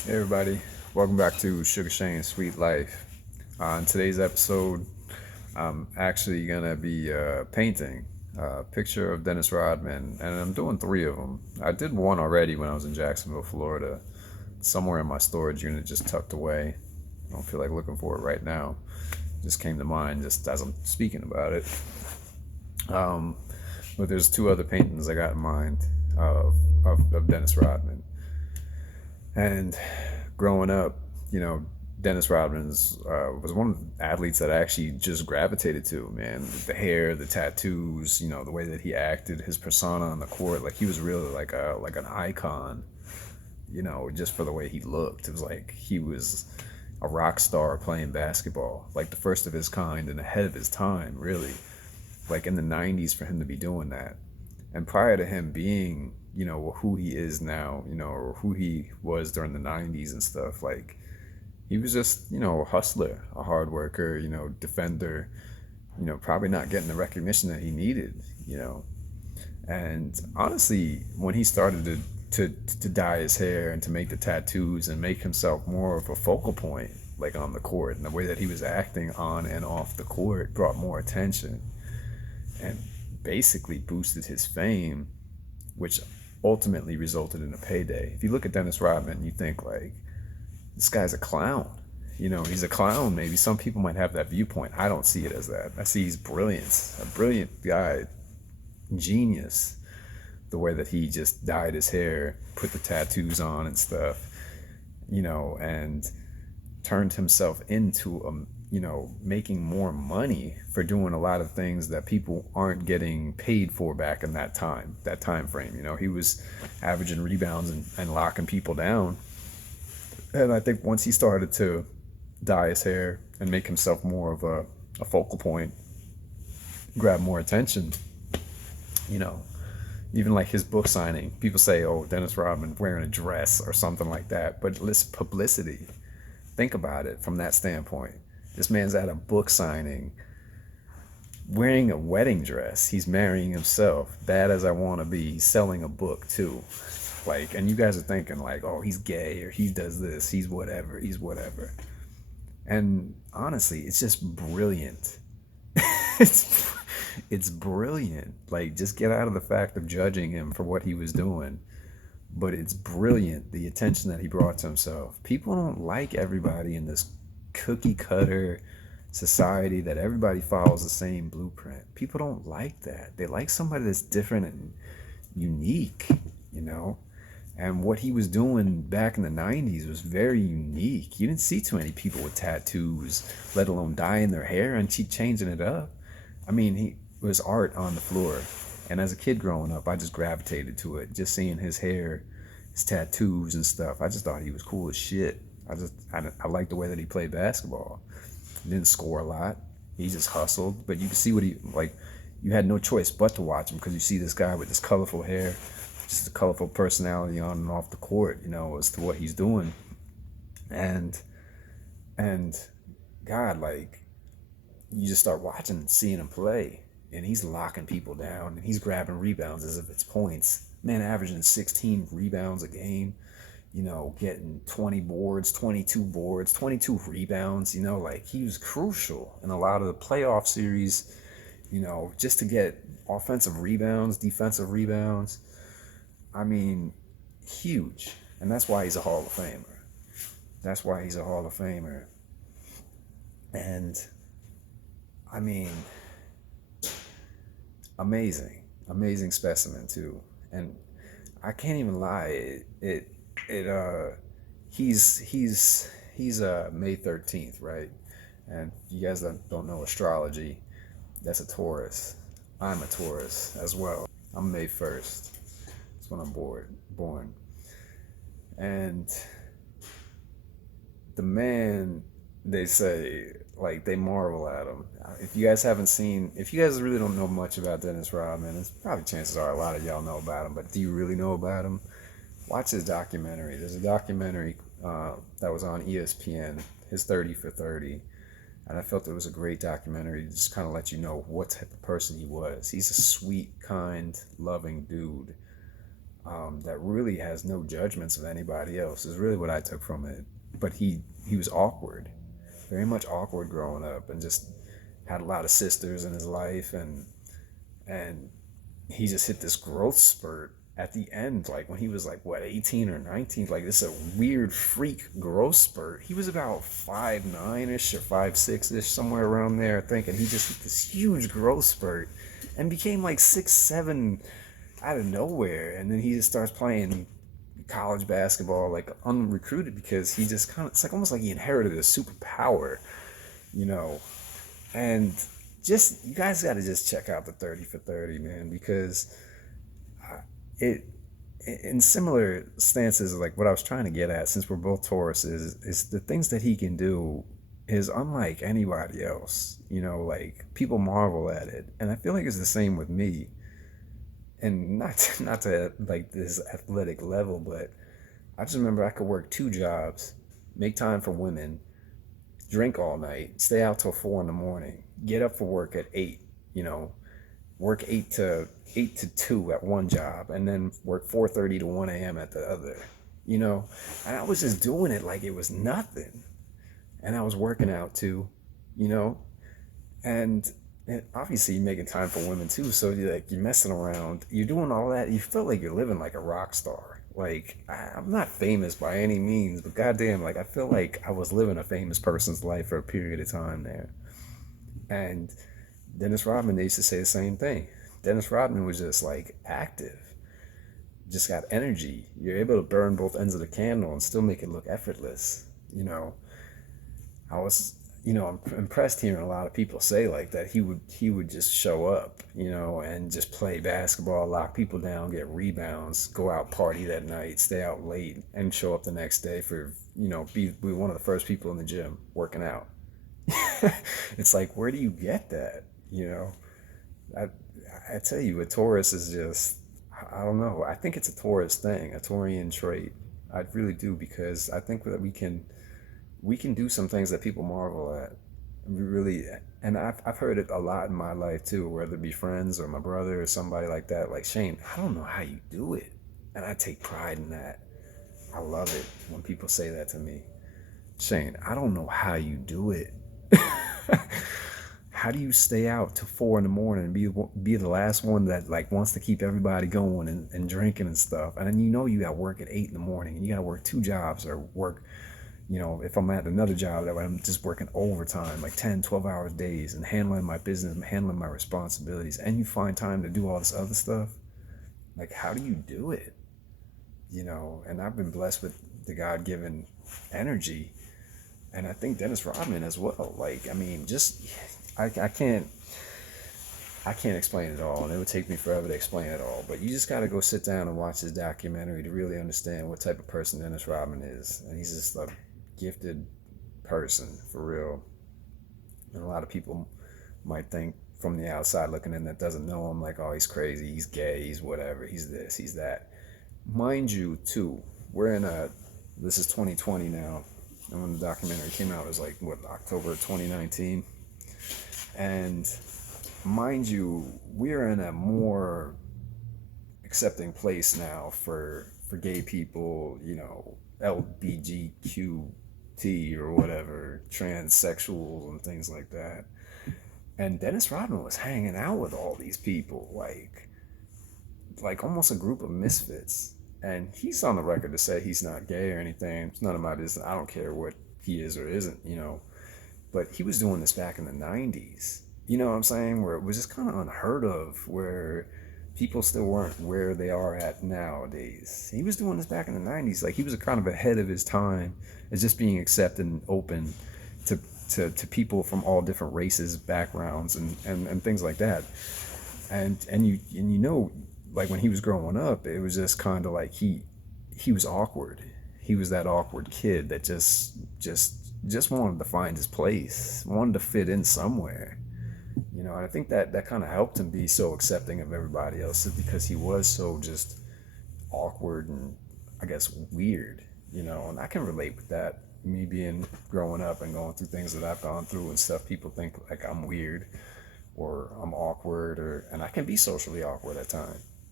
Hey everybody, welcome back to Sugar Shane's Sweet Life. In today's episode, I'm actually gonna be painting a picture of Dennis Rodman, and I'm doing three of them. I did one already when I was in Jacksonville, Florida, somewhere in my storage unit, just tucked away. I don't feel like looking for it right now. Just came to mind just as I'm speaking about it. Um, but there's two other paintings I got in mind of Dennis Rodman. And growing up, you know, Dennis Rodman's was one of the athletes that I actually just gravitated to. Man, the hair, the tattoos, the way that he acted, his persona on the court, like he was really like an icon. Just for the way he looked, it was like he was a rock star playing basketball, like the first of his kind and ahead of his time, really. Like in the '90s for him to be doing that, and prior to him being who he is now, or who he was during the '90s and stuff, like he was just a hustler, a hard worker, defender, probably not getting the recognition that he needed, you know and honestly, when he started to dye his hair and to make the tattoos and make himself more of a focal point, like on the court, and the way that he was acting on and off the court brought more attention and basically boosted his fame, which ultimately resulted in a payday. If you look at Dennis Rodman, you think like this guy's a clown. He's a clown. Maybe some people might have that viewpoint. I don't see it as that. I see he's brilliance, a brilliant guy, genius. The way that he just dyed his hair, put the tattoos on and stuff, and turned himself into making more money for doing a lot of things that people aren't getting paid for back in that time frame. He was averaging rebounds and locking people down. And I think once he started to dye his hair and make himself more of a focal point, grab more attention, you know, even like his book signing, people say, oh, Dennis Rodman wearing a dress or something like that. But listen, publicity. Think about it from that standpoint. This man's at a book signing wearing a wedding dress. He's marrying himself. Bad as I want to be, he's selling a book too. Like, and you guys are thinking like, oh, he's gay or he does this, he's whatever, he's whatever. And honestly, it's just brilliant. it's it's brilliant. Like, just get out of the fact of judging him for what he was doing. But it's brilliant, the attention that he brought to himself. People don't like everybody in this cookie cutter society that everybody follows the same blueprint. People don't like that. They like somebody that's different and unique, you know? And what he was doing back in the '90s was very unique. You didn't see too many people with tattoos, let alone dyeing their hair and changing it up. I mean, he was art on the floor. And as a kid growing up, I just gravitated to it. Just seeing his hair, his tattoos and stuff. I just thought he was cool as shit. I liked the way that he played basketball. He didn't score a lot. He just hustled. But you could see what he, like, you had no choice but to watch him because you see this guy with this colorful hair, just a colorful personality on and off the court, as to what he's doing. And, and God, like, you just start watching and seeing him play, and he's locking people down and he's grabbing rebounds as if it's points. Man, averaging 16 rebounds a game, getting 20 boards, 22 boards, 22 rebounds, like he was crucial in a lot of the playoff series, just to get offensive rebounds, defensive rebounds. I mean, huge. And that's why he's a Hall of Famer. That's why he's a Hall of Famer. And I mean, amazing specimen too. And I can't even lie. He's May 13th, right? And you guys that don't know astrology, that's a Taurus. I'm a Taurus as well. I'm May 1st. That's when I'm born. And the man, they say, like, they marvel at him. If you guys really don't know much about Dennis Rodman, it's probably chances are a lot of y'all know about him, but do you really know about him? Watch his documentary. There's a documentary that was on ESPN, his 30 for 30. And I felt it was a great documentary to just kind of let you know what type of person he was. He's a sweet, kind, loving dude. that really has no judgments of anybody else is really what I took from it. But he was awkward, very much awkward growing up, and just had a lot of sisters in his life, and he just hit this growth spurt at the end, like when he was like what 18 or 19, like this a weird freak growth spurt. He was about 5'9" ish or 5'6" ish, somewhere around there, I think, and he just hit this huge growth spurt and became like 6'7" out of nowhere. And then he just starts playing college basketball like unrecruited, because he just kind of, it's like almost like he inherited a superpower, you know. And just, you guys got to just check out the 30 for 30, man, because it, in similar stances, like what I was trying to get at, since we're both Taurus, is the things that he can do is unlike anybody else. You know, like people marvel at it, and I feel like it's the same with me. And not to like this athletic level, but I just remember I could work 2 jobs, make time for women, drink all night, stay out till 4 in the morning, get up for work at 8, you know, work 8 to 2 at one job, and then work 4:30 to 1 a.m. at the other, you know. And I was just doing it like it was nothing, and I was working out too, you know. And obviously you're making time for women too, so you're messing around, you're doing all that, you feel like you're living like a rock star. Like I'm not famous by any means, but goddamn, like I feel like I was living a famous person's life for a period of time there. And Dennis Rodman, they used to say the same thing. Dennis Rodman was just like active, just got energy. You're able to burn both ends of the candle and still make it look effortless. You know, I was, I'm impressed hearing a lot of people say like that. He would just show up, and just play basketball, lock people down, get rebounds, go out party that night, stay out late, and show up the next day for, be one of the first people in the gym working out. It's like, where do you get that? I I tell you, a Taurus is just, I don't know. I think it's a Taurus thing, a Taurian trait. I really do, because I think that we can do some things that people marvel at. We really, and I've heard it a lot in my life too, whether it be friends or my brother or somebody like that. Like, Shane, I don't know how you do it, and I take pride in that. I love it when people say that to me. Shane, I don't know how you do it. How do you stay out till 4 in the morning and be the last one that like wants to keep everybody going and drinking and stuff? And then you got work at 8 in the morning, and you got to work 2 jobs, or work, if I'm at another job, that way I'm just working overtime, like 10, 12 hours days, and handling my business, and handling my responsibilities, and you find time to do all this other stuff. Like, how do you do it? And I've been blessed with the God-given energy, and I think Dennis Rodman as well. Like, I mean, just I can't explain it all, and it would take me forever to explain it all. But you just got to go sit down and watch this documentary to really understand what type of person Dennis Rodman is. And he's just a gifted person, for real. And a lot of people might think from the outside looking in that doesn't know him, like, oh, he's crazy, he's gay, he's whatever, he's this, he's that. Mind you, too, this is 2020 now, and when the documentary came out, it was like, what, October 2019? And mind you, we're in a more accepting place now for gay people, LBGQT or whatever, transsexuals and things like that. And Dennis Rodman was hanging out with all these people, like almost a group of misfits. And he's on the record to say he's not gay or anything. It's none of my business. I don't care what he is or isn't, But he was doing this back in the 90s. You know what I'm saying? Where it was just kind of unheard of, where people still weren't where they are at nowadays. He was doing this back in the 90s. Like, he was kind of ahead of his time as just being accepted and open to people from all different races, backgrounds, and things like that. And like when he was growing up, it was just kind of like he was awkward. He was that awkward kid that just wanted to find his place, wanted to fit in somewhere. And I think that kind of helped him be so accepting of everybody else, because he was so just awkward and, I guess, weird, and I can relate with that. Me growing up and going through things that I've gone through and stuff, people think like I'm weird or I'm awkward, and I can be socially awkward at times,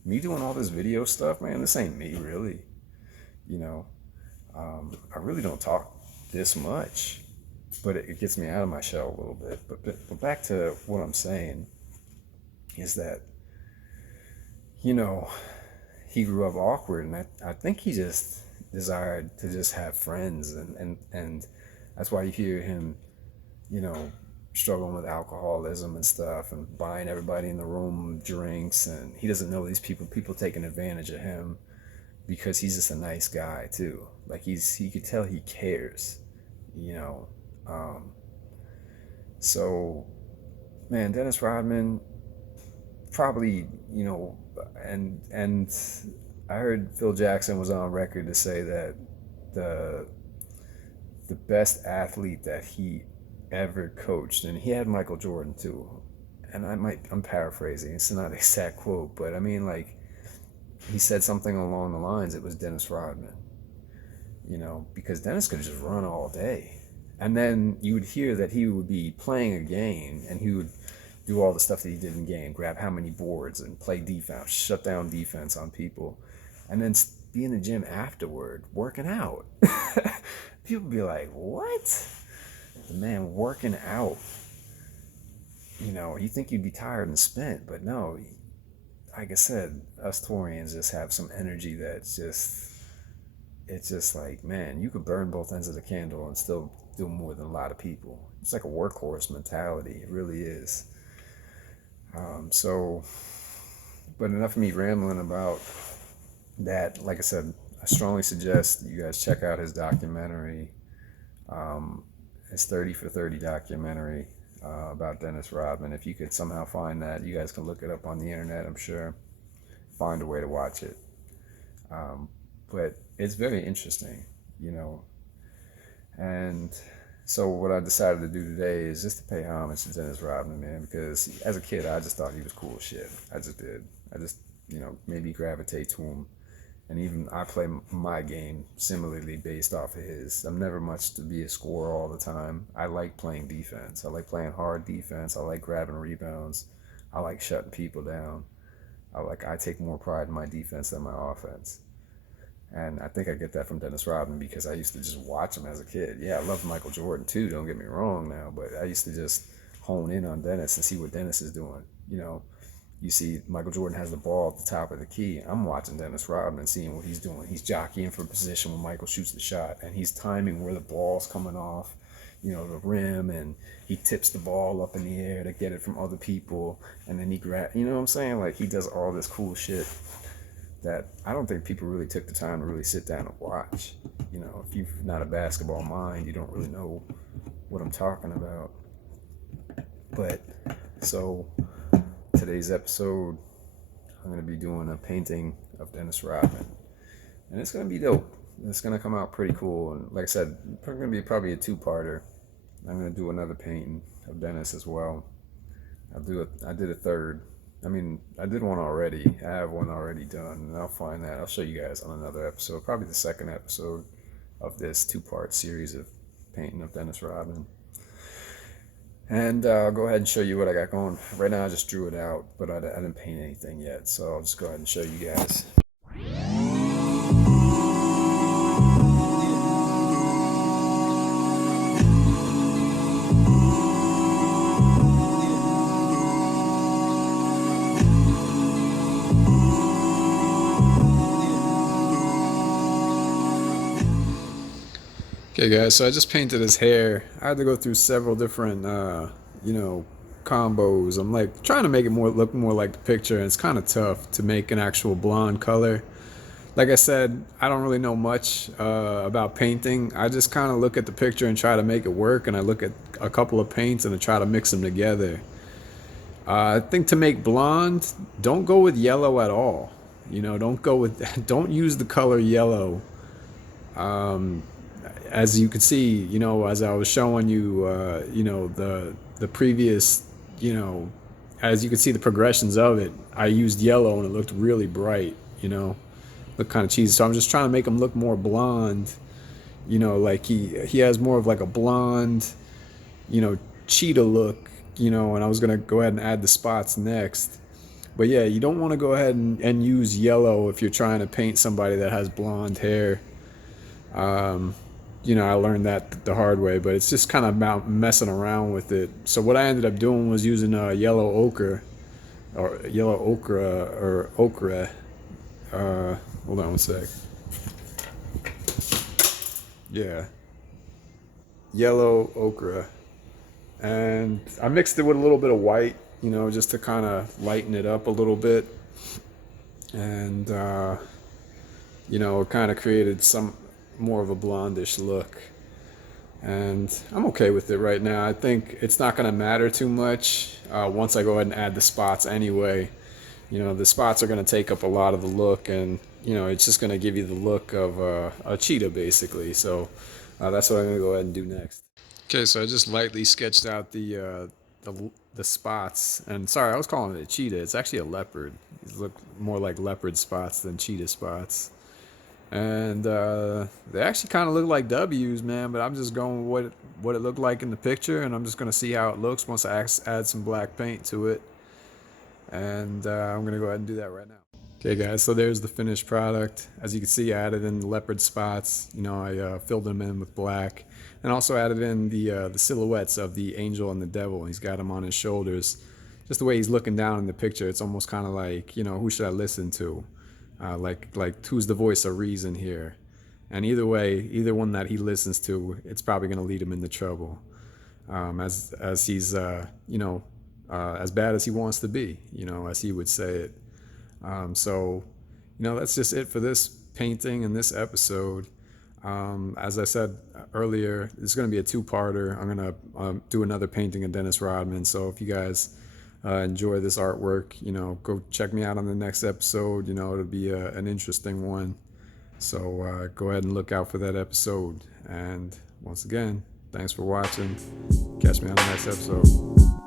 me doing all this video stuff, man, this ain't me really. You know, I really don't talk this much, but it gets me out of my shell a little bit. But back to what I'm saying is that, you know, he grew up awkward, and I think he just desired to just have friends, and that's why you hear him, you know, struggling with alcoholism and stuff, and buying everybody in the room drinks, and he doesn't know these people taking advantage of him because he's just a nice guy too. Like he could tell he cares, you know. So, man, Dennis Rodman probably, you know, and I heard Phil Jackson was on record to say that the the best athlete that he ever coached, and he had Michael Jordan too. And I'm paraphrasing. It's not an exact quote, but I mean, like, he said something along the lines, it was Dennis Rodman, you know, because Dennis could just run all day. And then you would hear that he would be playing a game, and he would do all the stuff that he did in game, grab how many boards and play defense, shut down defense on people, and then be in the gym afterward working out. People be like, what? The man working out. You know, you think you'd be tired and spent, but no, like I said, us Torians just have some energy that's just, it's just like, man, you could burn both ends of the candle and still do more than a lot of people. It's like a workhorse mentality. It really is. So, but enough of me rambling about that. Like I said, I strongly suggest you guys check out his documentary, his 30 for 30 documentary about Dennis Rodman. If you could somehow find that, you guys can look it up on the internet, I'm sure. Find a way to watch it. But it's very interesting, you know. And so what I decided to do today is just to pay homage to Dennis Rodman, man, because as a kid, I just thought he was cool as shit. I just did. I just, you know, maybe gravitate to him. And even I play my game similarly based off of his. I'm never much to be a scorer all the time. I like playing defense. I like playing hard defense. I like grabbing rebounds. I like shutting people down. I take more pride in my defense than my offense. And I think I get that from Dennis Rodman because I used to just watch him as a kid. Yeah, I love Michael Jordan too, don't get me wrong now, but I used to just hone in on Dennis and see what Dennis is doing. You know, you see Michael Jordan has the ball at the top of the key. I'm watching Dennis Rodman, seeing what he's doing. He's jockeying for position when Michael shoots the shot, and he's timing where the ball's coming off, you know, the rim, and he tips the ball up in the air to get it from other people, and then he you know what I'm saying? Like, he does all this cool shit that I don't think people really took the time to really sit down and watch. You know, if you're not a basketball mind, you don't really know what I'm talking about. But, so, today's episode, I'm going to be doing a painting of Dennis Rodman. And it's going to be dope. It's going to come out pretty cool. And like I said, it's going to be probably a two-parter. I'm going to do another painting of Dennis as well. I did a third. I mean, I did one already. I have one already done, and I'll find that. I'll show you guys on another episode, probably the second episode of this two-part series of painting of Dennis Rodman. And I'll go ahead and show you what I got going. Right now, I just drew it out, but I didn't paint anything yet, so I'll just go ahead and show you guys. Okay guys, so I just painted his hair. I had to go through several different, you know, combos. I'm like trying to make it look more like the picture, and it's kind of tough to make an actual blonde color. Like I said, I don't really know much about painting. I just kind of look at the picture and try to make it work, and I look at a couple of paints and I try to mix them together. I think to make blonde, don't go with yellow at all. You know, don't use the color yellow. As you can see, you know, as I was showing you, you know, the previous, you know, as you can see the progressions of it, I used yellow and it looked really bright, you know, looked kind of cheesy. So I'm just trying to make him look more blonde, you know, like he has more of like a blonde, you know, cheetah look, you know, and I was going to go ahead and add the spots next. But yeah, you don't want to go ahead and use yellow if you're trying to paint somebody that has blonde hair. I learned that the hard way, but it's just kind of about messing around with it. So what I ended up doing was using yellow ochre or yellow ochre or ochre. Hold on one sec. Yeah, yellow ochre, and I mixed it with a little bit of white, just to kind of lighten it up a little bit, and it kind of created some more of a blondish look. And I'm okay with it right now. I think it's not going to matter too much once I go ahead and add the spots anyway. The spots are going to take up a lot of the look, and it's just going to give you the look of a cheetah basically. So that's what I'm going to go ahead and do next. Okay, so I just lightly sketched out the spots, and sorry, I was calling it a cheetah. It's actually a leopard. These look more like leopard spots than cheetah spots. And they actually kind of look like W's, man. But I'm just going with what it looked like in the picture, and I'm just gonna see how it looks once I add some black paint to it. And I'm gonna go ahead and do that right now. Okay, guys. So there's the finished product. As you can see, I added in the leopard spots. I filled them in with black, and also added in the silhouettes of the angel and the devil. He's got them on his shoulders. Just the way he's looking down in the picture, it's almost kind of like, who should I listen to? Like who's the voice of reason here? And either way, either one that he listens to, it's probably going to lead him into trouble. As he's as bad as he wants to be, as he would say it. So that's just it for this painting and this episode. As I said earlier, it's going to be a two-parter. I'm going to do another painting of Dennis Rodman. So if you guys enjoy this artwork, go check me out on the next episode. It'll be an interesting one. So go ahead and look out for that episode. And once again, thanks for watching. Catch me on the next episode.